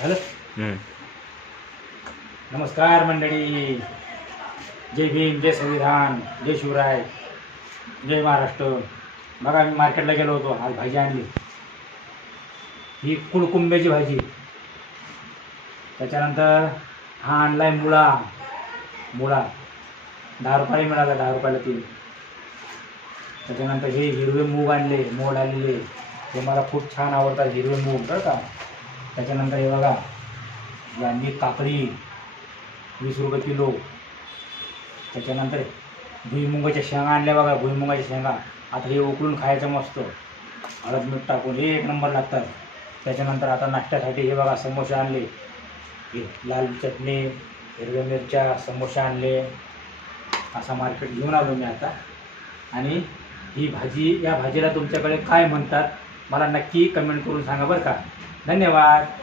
हम्म. नमस्कार मंडळी. जय भीम जय संविधान जय शिवराय जय महाराष्ट्र. बघा मी मार्केटला गेलो होतो. आज भाजी आणली. ही कुळकुंब्याची भाजी. त्याच्यानंतर हा आणलाय मुळा. मुळा. दहा रुपयाला मिळाला दहा रुपयाला तीन. त्याच्यानंतर हे हिरवे मूग आणले मोड आलेले ते मला खूप छान आवडतात हिरवे मूग बरं का? त्याच्यानंतर हे बघा गांधी काकडी वीस रुपये किलो. त्याच्यानंतर भुईमुगाच्या शेंगा आणल्या बघा भुईमुगाच्या शेंगा. आता हे उकळून खायचं मस्त. हळद मीठ टाकून हे एक नंबर लागतात. त्याच्यानंतर आता नाश्त्यासाठी हे बघा समोसे आणले. हे लाल चटणी हिरव्या मिरच्या समोसे आणले. असा मार्केट घेऊन आलो मी आता. आणि ही भाजी या भाजीला तुमच्याकडे काय म्हणतात मला नक्की कमेंट करून सांगा बरं का. धन्यवाद